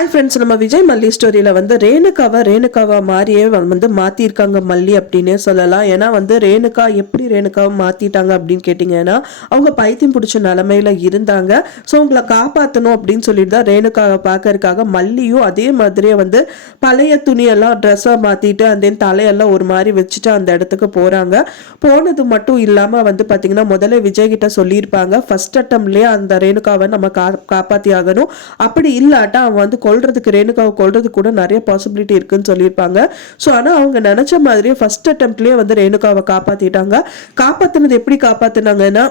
Hi friends, நம்ம விஜய் மல்லி ஸ்டோரியில் வந்து ரேணுகாவா மாதிரியே வந்து மாற்றிருக்காங்க மல்லி அப்படின்னே சொல்லலாம். ஏன்னா வந்து ரேணுகா எப்படி ரேணுகாவை மாற்றிட்டாங்க அப்படின்னு கேட்டிங்கன்னா, அவங்க பைத்தியம் பிடிச்ச நிலமையில இருந்தாங்க. ஸோ அவங்கள காப்பாற்றணும் அப்படின்னு சொல்லிட்டு தான் ரேணுகாவை பார்க்கறதுக்காக மல்லியும் அதே மாதிரியே வந்து பழைய துணியெல்லாம் ட்ரெஸ்ஸாக மாற்றிட்டு அந்த தலையெல்லாம் ஒரு மாதிரி வச்சுட்டு அந்த இடத்துக்கு போகிறாங்க. போனது மட்டும் இல்லாமல் வந்து பார்த்திங்கன்னா முதல்ல விஜய் கிட்ட சொல்லியிருப்பாங்க, ஃபர்ஸ்ட் அட்டம்லேயே அந்த ரேணுகாவை நம்ம காப்பாற்றி ஆகணும், அப்படி இல்லாட்டா அவன் வந்து கொல்றதுக்கு ரேணுகாவை கொல்றதுக்கு கூட நிறைய பாசிபிலிட்டி இருக்குன்னு சொல்லியிருப்பாங்க. ஸோ ஆனால் அவங்க நினைச்ச மாதிரியே ஃபர்ஸ்ட் அட்டெம்ப்ட்லேயே வந்து ரேணுகாவை காப்பாற்றிட்டாங்க. காப்பாற்றினது எப்படி காப்பாற்றினாங்கன்னா,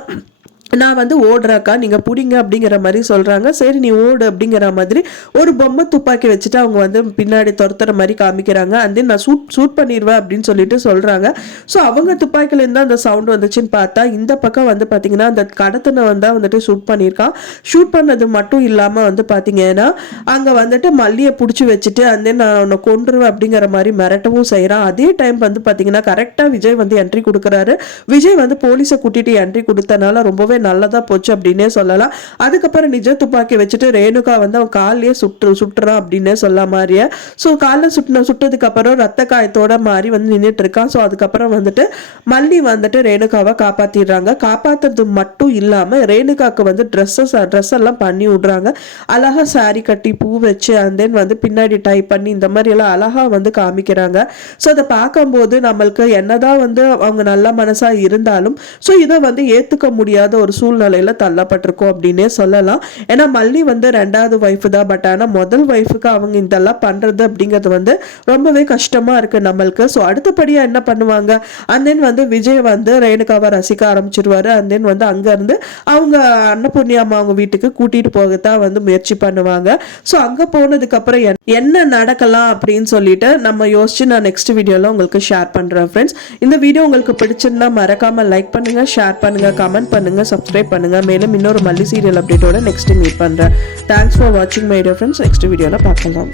நான் வந்து ஓடுறாக்கா நீங்கள் பிடிங்க அப்படிங்கிற மாதிரி சொல்கிறாங்க. சரி நீ ஓடு அப்படிங்கிற மாதிரி ஒரு பொம்மை துப்பாக்கி வச்சுட்டு அவங்க வந்து பின்னாடி துரத்துற மாதிரி காமிக்கிறாங்க. அண்ட் நான் ஷூட் பண்ணிடுவேன் அப்படின்னு சொல்லிட்டு சொல்கிறாங்க. ஸோ அவங்க துப்பாக்கிலேருந்து அந்த சவுண்ட் வந்துச்சுன்னு பார்த்தா இந்த பக்கம் வந்து பார்த்தீங்கன்னா அந்த கடத்தனை வந்தால் வந்துட்டு ஷூட் பண்ணியிருக்கான். ஷூட் பண்ணது மட்டும் இல்லாமல் வந்து பார்த்தீங்கன்னா அங்கே வந்துட்டு மல்லியை பிடிச்சி வச்சுட்டு அந்த நான் உன்னை கொண்டுருவேன் அப்படிங்கிற மாதிரி மிரட்டவும் செய்கிறான். அதே டைம் வந்து பார்த்தீங்கன்னா கரெக்டாக விஜய் வந்து என்ட்ரி கொடுக்குறாரு. விஜய் வந்து போலீஸை கூட்டிட்டு என்ட்ரி கொடுத்தனால ரொம்பவே நல்லதா போச்சு அப்படின்னே சொல்லலாம். அதுக்கப்புறம் நிஜ துப்பாக்கி வச்சுட்டு ரேணுகா வந்து அவன் காலையே சுட்டுறான் அப்படின்னே சொல்ல மாதிரியே. ஸோ காலில் சுட்டதுக்கு அப்புறம் ரத்த காயத்தோட மாதிரி வந்து நின்றுட்டு இருக்கான். ஸோ அதுக்கப்புறம் வந்துட்டு மல்லி வந்துட்டு ரேணுகாவை காப்பாத்திடுறாங்க. காப்பாத்துறது மட்டும் இல்லாம ரேணுகாவுக்கு வந்து ட்ரெஸ் எல்லாம் பண்ணி விடுறாங்க. அழகா சாரி கட்டி பூ வச்சு அண்ட் தென் வந்து பின்னாடி டை பண்ணி இந்த மாதிரி எல்லாம் அழகா வந்து காமிக்கிறாங்க. ஸோ அதை பார்க்கும்போது நம்மளுக்கு என்னதான் வந்து அவங்க நல்ல மனசா இருந்தாலும் ஸோ இதை வந்து ஏத்துக்க முடியாத ஒரு சூழ்நிலையில தள்ளப்பட்டிருக்கோம் அப்படின்னே சொல்லலாம். ஏன்னா மல்லி வந்து ரெண்டாவது ஒய்ஃப் தான். பட் ஆனால் முதல் ஒய்ஃபுக்கு அவங்க இதெல்லாம் பண்றது அப்படிங்கிறது வந்து ரொம்பவே கஷ்டமா இருக்கு நம்மளுக்கு. ஸோ அடுத்தபடியா என்ன பண்ணுவாங்க, அண்ட் தென் வந்து விஜய் வந்து ரேணுகாவை ரசிக்க ஆரம்பிச்சிருவாரு. அண்ட் தென் வந்து அங்க இருந்து அவங்க அன்னபூர்ணியம்மா அவங்க வீட்டுக்கு கூட்டிட்டு போகத்தான் வந்து முயற்சி பண்ணுவாங்க. ஸோ அங்க போனதுக்கு அப்புறம் என்ன நடக்கலாம் அப்படின்னு சொல்லிட்டு நம்ம யோசிச்சு நான் நெக்ஸ்ட் வீடியோல உங்களுக்கு ஷேர் பண்றேன். ஃப்ரெண்ட்ஸ், இந்த வீடியோ உங்களுக்கு பிடிச்சிருந்தா மறக்காம லைக் பண்ணுங்க, ஷேர் பண்ணுங்க, கமெண்ட் பண்ணுங்க, சப்ஸ்கிரைப் பண்ணுங்க. மேலும் இன்னொரு மல்லி சீரியல் அப்டேட்டோட நெக்ஸ்ட் மீட் பண்றேன். தேங்க்ஸ் ஃபார் வாட்சிங் மை டியர் ஃப்ரெண்ட்ஸ். நெக்ஸ்ட் வீடியோல பார்க்கலாம்.